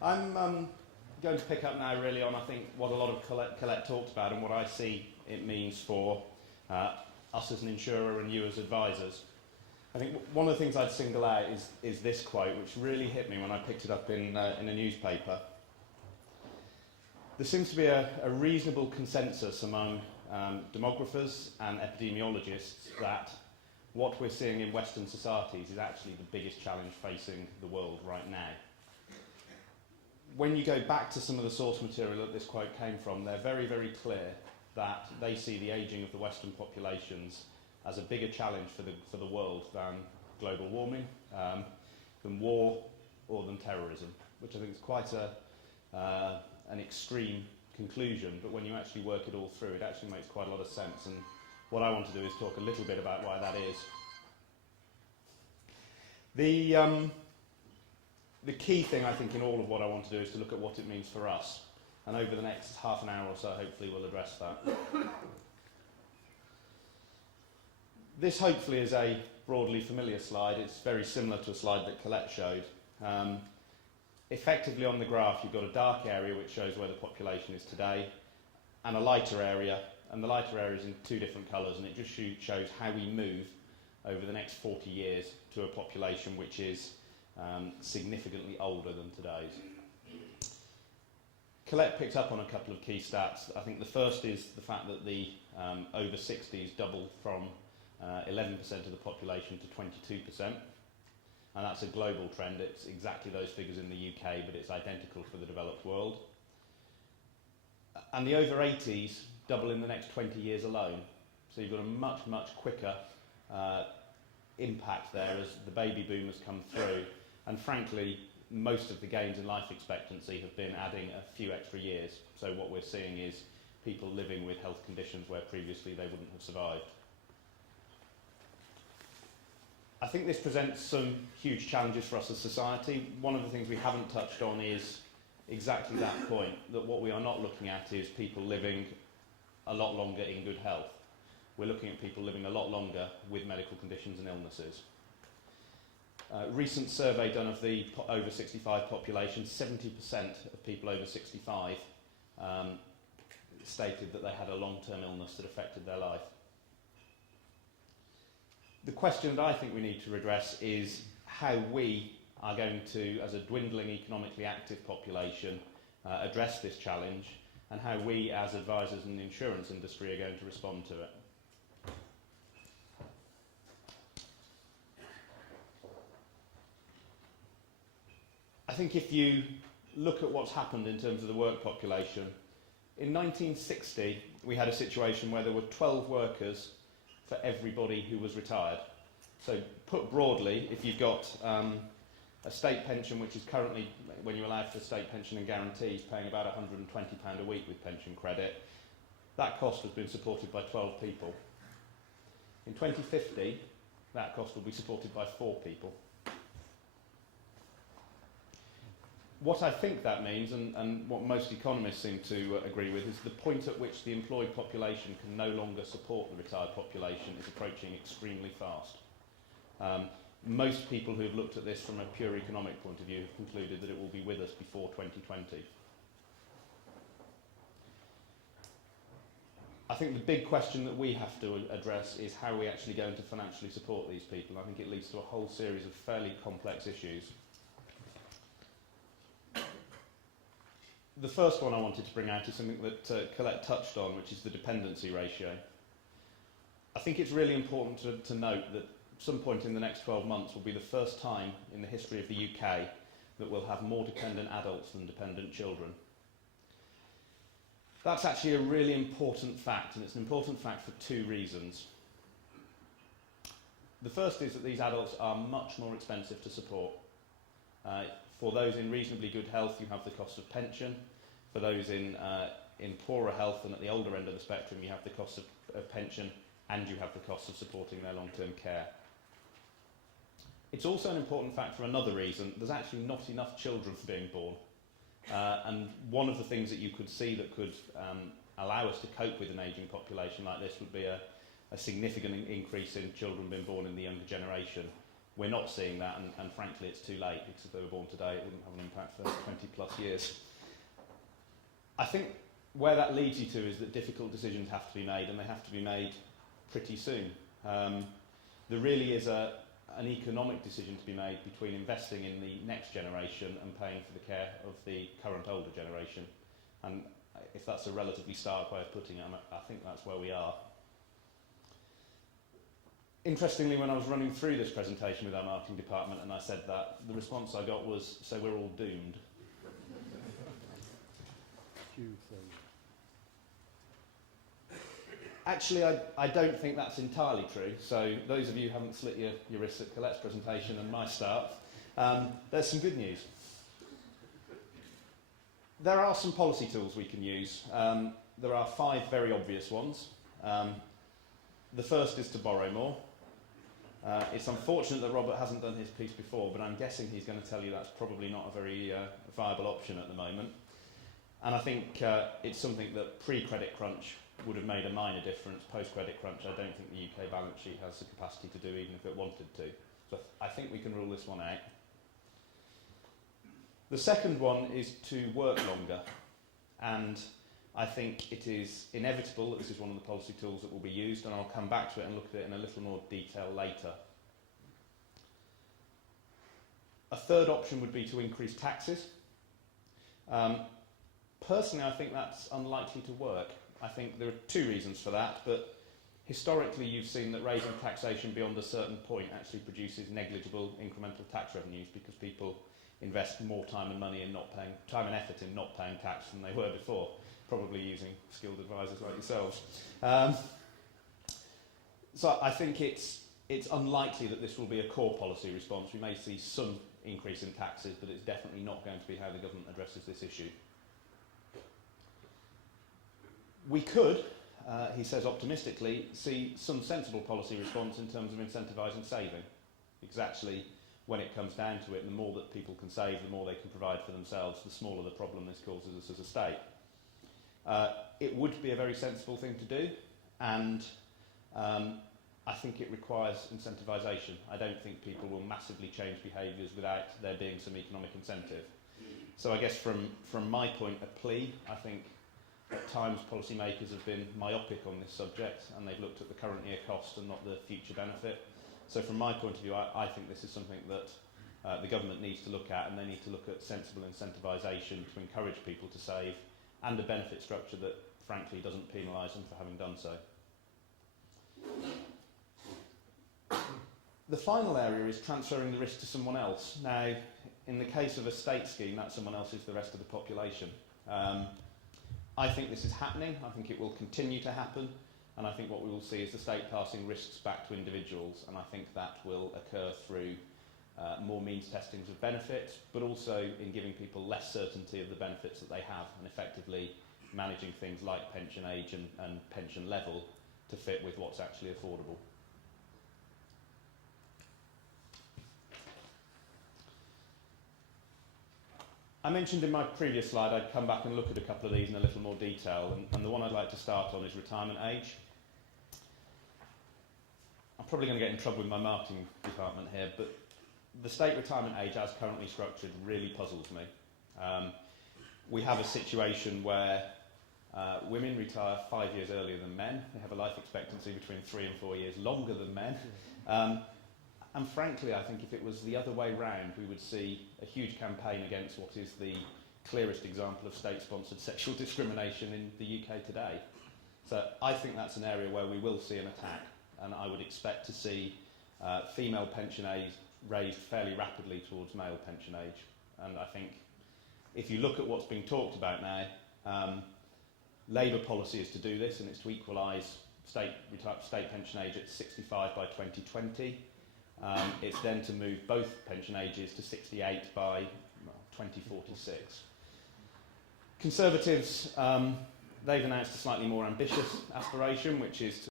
I'm going to pick up now really on, I think, what a lot of Colette talked about and what I see it means for us as an insurer and you as advisors. I think one of the things I'd single out is this quote, which really hit me when I picked it up in a newspaper. There seems to be a reasonable consensus among demographers and epidemiologists that what we're seeing in Western societies is actually the biggest challenge facing the world right now. When you go back to some of the source material that this quote came from, they're very, very clear that they see the ageing of the Western populations as a bigger challenge for the world than global warming, than war, or than terrorism, which I think is quite an extreme conclusion, but when you actually work it all through, it actually makes quite a lot of sense. And what I want to do is talk a little bit about why that is. The key thing, I think, in all of what I want to do is to look at what it means for us. And over the next half an hour or so, hopefully we'll address that. This, hopefully, is a broadly familiar slide. It's very similar to a slide that Colette showed. Effectively, on the graph, you've got a dark area which shows where the population is today, and a lighter area. And the lighter area is in two different colours, and it just shows how we move over the next 40 years to a population which is significantly older than today's. Colette picked up on a couple of key stats. I think the first is the fact that the over 60s doubled from 11% of the population to 22%. And that's a global trend. It's exactly those figures in the UK, but it's identical for the developed world. And the over 80s double in the next 20 years alone. So you've got a much, much quicker impact there as the baby boomers come through. And frankly, most of the gains in life expectancy have been adding a few extra years. So what we're seeing is people living with health conditions where previously they wouldn't have survived. I think this presents some huge challenges for us as society. One of the things we haven't touched on is exactly that point, that what we are not looking at is people living a lot longer in good health. We're looking at people living a lot longer with medical conditions and illnesses. Recent survey done of the over 65 population, 70% of people over 65 stated that they had a long-term illness that affected their life. The question that I think we need to address is how we are going to, as a dwindling economically active population, address this challenge, and how we as advisors in the insurance industry are going to respond to it. I think if you look at what's happened in terms of the work population, in 1960 we had a situation where there were 12 workers for everybody who was retired. So put broadly, if you've got a state pension which is currently, when you allow for state pension and guarantees, paying about £120 a week with pension credit, that cost has been supported by 12 people. In 2050, that cost will be supported by 4 people. What I think that means, and what most economists seem to agree with, is the point at which the employed population can no longer support the retired population is approaching extremely fast. Most people who have looked at this from a pure economic point of view have concluded that it will be with us before 2020. I think the big question that we have to address is how we actually going to financially support these people. I think it leads to a whole series of fairly complex issues. The first one I wanted to bring out is something that Colette touched on, which is the dependency ratio. I think it's really important to note that at some point in the next 12 months will be the first time in the history of the UK that we'll have more dependent adults than dependent children. That's actually a really important fact, and it's an important fact for 2 reasons. The first is that these adults are much more expensive to support. For those in reasonably good health, you have the cost of pension. For those in poorer health and at the older end of the spectrum, you have the cost of pension, and you have the cost of supporting their long-term care. It's also an important fact for another reason. There's actually not enough children being born. And one of the things that you could see that could allow us to cope with an ageing population like this would be a significant increase in children being born in the younger generation, we're not seeing that, and frankly it's too late, because if they were born today it wouldn't have an impact for 20 plus years. I think where that leads you to is that difficult decisions have to be made, and they have to be made pretty soon. There really is an economic decision to be made between investing in the next generation and paying for the care of the current older generation. And if that's a relatively stark way of putting it, I think that's where we are. Interestingly, when I was running through this presentation with our marketing department and I said that, the response I got was, so we're all doomed. Actually, I don't think that's entirely true. So those of you who haven't slit your wrists at Colette's presentation and my start, there's some good news. There are some policy tools we can use. There are 5 very obvious ones. The first is to borrow more. It's unfortunate that Robert hasn't done his piece before, but I'm guessing he's going to tell you that's probably not a very viable option at the moment. And I think it's something that pre-credit crunch would have made a minor difference. Post-credit crunch, I don't think the UK balance sheet has the capacity to do, even if it wanted to. So I think we can rule this one out. The second one is to work longer. And I think it is inevitable that this is one of the policy tools that will be used, and I'll come back to it and look at it in a little more detail later. A third option would be to increase taxes. Personally, I think that's unlikely to work. I think there are 2 reasons for that, but historically you've seen that raising taxation beyond a certain point actually produces negligible incremental tax revenues, because people invest more time and money in time and effort in not paying tax than they were before, probably using skilled advisors like yourselves. So I think it's unlikely that this will be a core policy response. We may see some increase in taxes, but it's definitely not going to be how the government addresses this issue. We could, he says optimistically, see some sensible policy response in terms of incentivising saving, because actually, when it comes down to it, the more that people can save, the more they can provide for themselves, the smaller the problem this causes us as a state. It would be a very sensible thing to do, and I think it requires incentivisation. I don't think people will massively change behaviours without there being some economic incentive. So I guess from my point, a plea, I think at times policymakers have been myopic on this subject, and they've looked at the current year cost and not the future benefit. So from my point of view, I think this is something that the government needs to look at, and they need to look at sensible incentivisation to encourage people to save, and a benefit structure that frankly doesn't penalise them for having done so. The final area is transferring the risk to someone else. Now, in the case of a state scheme, that someone else is the rest of the population. I think this is happening. I think it will continue to happen. And I think what we will see is the state passing risks back to individuals. And I think that will occur through more means testings of benefits, but also in giving people less certainty of the benefits that they have, and effectively managing things like pension age and pension level to fit with what's actually affordable. I mentioned in my previous slide I'd come back and look at a couple of these in a little more detail, and the one I'd like to start on is retirement age. I'm probably going to get in trouble with my marketing department here, but the state retirement age as currently structured really puzzles me. We have a situation where women retire 5 years earlier than men. They have a life expectancy between 3 and 4 years longer than men. And frankly, I think if it was the other way round, we would see a huge campaign against what is the clearest example of state-sponsored sexual discrimination in the UK today. So I think that's an area where we will see an attack, and I would expect to see female pension age raised fairly rapidly towards male pension age. And I think if you look at what's being talked about now, Labour policy is to do this, and it's to equalise state pension age at 65 by 2020. It's then to move both pension ages to 68 by 2046. Conservatives, they've announced a slightly more ambitious aspiration, which is to